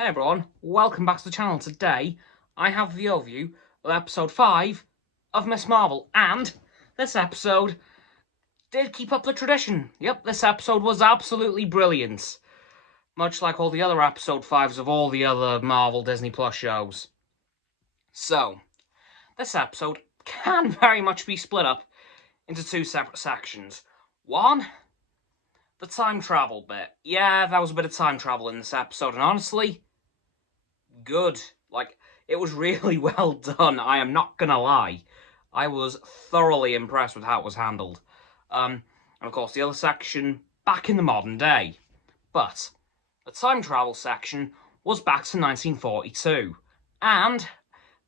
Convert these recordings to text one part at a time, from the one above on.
Hey everyone, welcome back to the channel. Today, I have the overview of episode 5 of Miss Marvel, and this episode did keep up the tradition. Yep, this episode was absolutely brilliant. Much like all the other episode 5s of all the other Marvel Disney Plus shows. So, this episode can very much be split up into two separate sections. One, the time travel bit. Yeah, there was a bit of time travel in this episode, and honestly, good. Like, it was really well done, I am not gonna lie. I was thoroughly impressed with how it was handled. And of course, the other section, back in the modern day. But the time travel section was back to 1942. And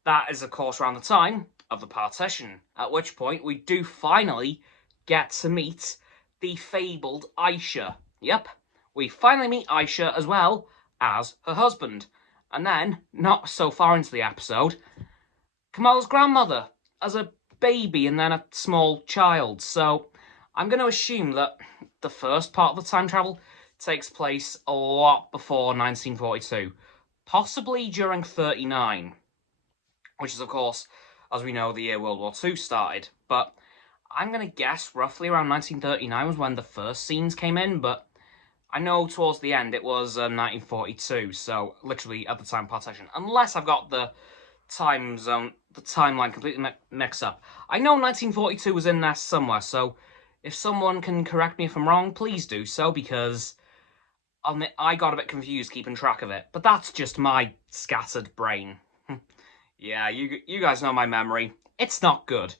that is, of course, around the time of the partition, at which point we do finally get to meet the fabled Aisha. Yep, we finally meet Aisha as well as her husband. And then, not so far into the episode, Kamala's grandmother as a baby and then a small child. So I'm going to assume that the first part of the time travel takes place a lot before 1942. Possibly during 39. Which is, of course, as we know, the year World War II started. But I'm going to guess roughly around 1939 was when the first scenes came in, but I know towards the end it was 1942, so literally at the time of partition. Unless I've got the time zone, the timeline completely mixed up. I know 1942 was in there somewhere, so if someone can correct me if I'm wrong, please do so, because I got a bit confused keeping track of it. But that's just my scattered brain. Yeah, you guys know my memory. It's not good.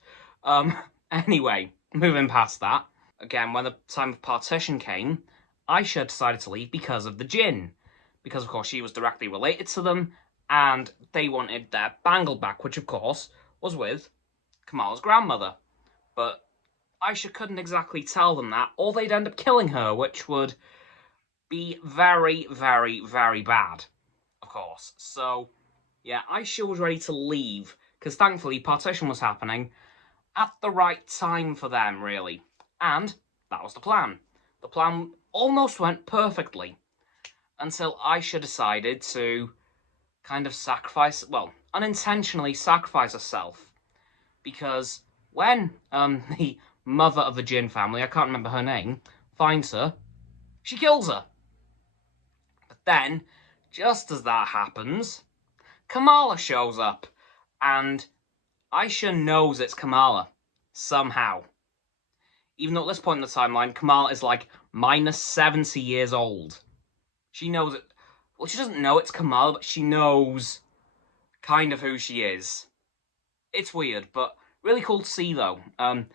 Anyway, moving past that. Again, when the time of partition came, Aisha decided to leave because of the Jinn. Because, of course, she was directly related to them, and they wanted their bangle back, which, of course, was with Kamala's grandmother. But Aisha couldn't exactly tell them that, or they'd end up killing her, which would be very, very, very bad, of course. So, yeah, Aisha was ready to leave, because thankfully partition was happening at the right time for them, really. And that was the plan. The plan almost went perfectly until Aisha decided to kind of sacrifice, well, unintentionally sacrifice herself. Because when the mother of the Jinn family, I can't remember her name, finds her, she kills her. But then, just as that happens, Kamala shows up, and Aisha knows it's Kamala, somehow. Even though at this point in the timeline, Kamala is like minus 70 years old. She knows it. Well, she doesn't know it's Kamala, but she knows kind of who she is. It's weird, but really cool to see, though. And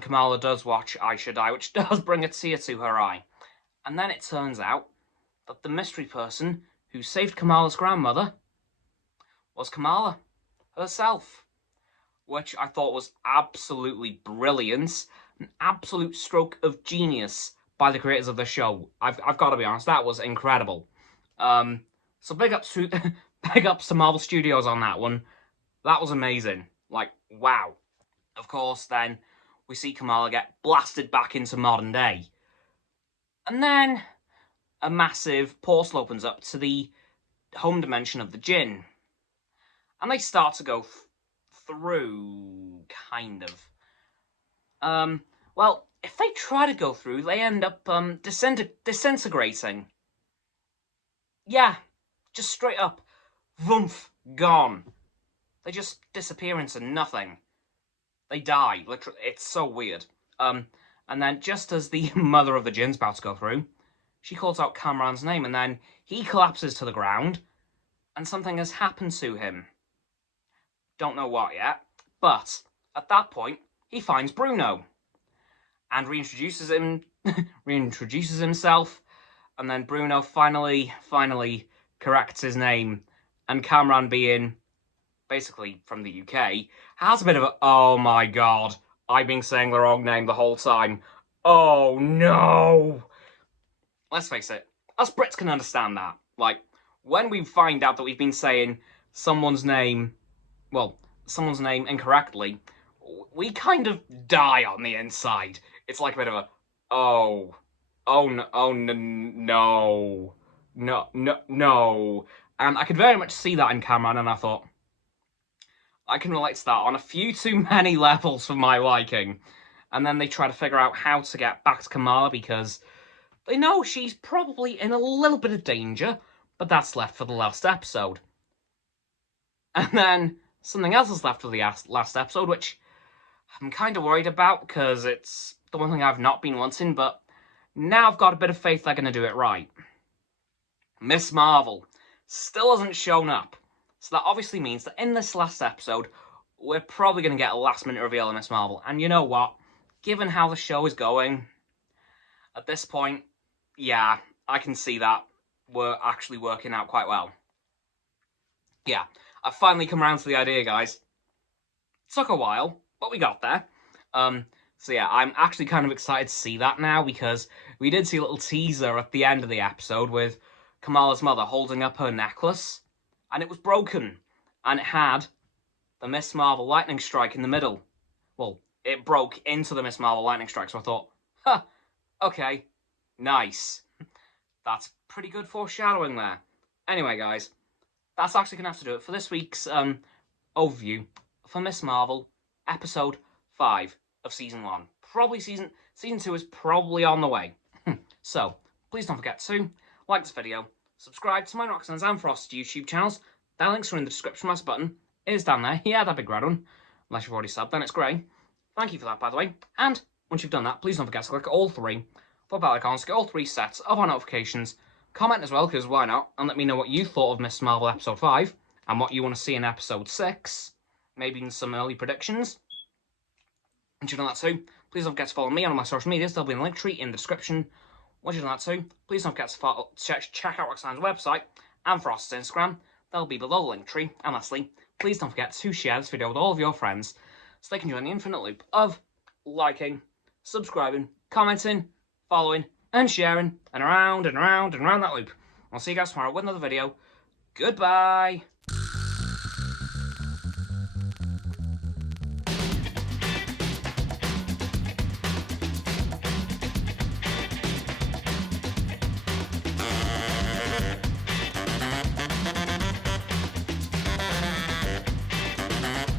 Kamala does watch Aisha die, which does bring a tear to her eye. And then it turns out that the mystery person who saved Kamala's grandmother was Kamala herself, which I thought was absolutely brilliant. An absolute stroke of genius by the creators of the show. I've got to be honest, that was incredible. So big ups to big ups to Marvel Studios on that one. That was amazing. Like, wow. Of course, then we see Kamala get blasted back into modern day. And then a massive portal opens up to the home dimension of the Jinn. And they start to go through, kind of. Well, if they try to go through, they end up disintegrating. Yeah, just straight up, vroomf, gone. They just disappear into nothing. They die, literally. It's so weird. And then just as the mother of the Jinn's about to go through, she calls out Kamran's name, and then he collapses to the ground, and something has happened to him. Don't know what yet, but at that point, he finds Bruno and reintroduces himself, and then Bruno finally corrects his name, and Kamran, being basically from the UK, has a bit of a, oh my god, I've been saying the wrong name the whole time. Oh no! Let's face it, us Brits can understand that. Like, when we find out that we've been saying someone's name incorrectly, we kind of die on the inside. It's like a bit of a, no, no, no, no. And I could very much see that in camera, and I thought, I can relate to that on a few too many levels for my liking. And then they try to figure out how to get back to Kamala because they know she's probably in a little bit of danger, but that's left for the last episode. And then something else is left for the last episode, which I'm kind of worried about because it's the one thing I've not been wanting, but now I've got a bit of faith they're going to do it right. Miss Marvel still hasn't shown up, so that obviously means that in this last episode, we're probably going to get a last-minute reveal of Miss Marvel. And you know what? Given how the show is going, at this point, yeah, I can see that we're actually working out quite well. Yeah, I've finally come around to the idea, guys. It took a while, but we got there. So yeah, I'm actually kind of excited to see that now because we did see a little teaser at the end of the episode with Kamala's mother holding up her necklace, and it was broken, and it had the Miss Marvel lightning strike in the middle. Well, it broke into the Miss Marvel lightning strike, so I thought, huh, okay, nice. That's pretty good foreshadowing there. Anyway, guys, that's actually going to have to do it for this week's overview for Miss Marvel, episode 5 of season 1. Probably season 2 is probably on the way. So, please don't forget to like this video, subscribe to my Roxo and Frost YouTube channels. Their links are in the description. My button is down there. Yeah, that big red one. Unless you've already subbed, then it's grey. Thank you for that, by the way. And once you've done that, please don't forget to click all 3 for bell icons to get all 3 sets of our notifications. Comment as well, because why not? And let me know what you thought of Miss Marvel episode 5 and what you want to see in episode 6. Maybe in some early predictions. Once you've done that too, please don't forget to follow me on all my social medias. They'll be in the link tree in the description. Once you've done that too, please don't forget to check out Roxanne's website and Frost's Instagram. They'll be below the link tree. And lastly, please don't forget to share this video with all of your friends so they can join the infinite loop of liking, subscribing, commenting, following, and sharing, and around and around and around that loop. I'll see you guys tomorrow with another video. Goodbye!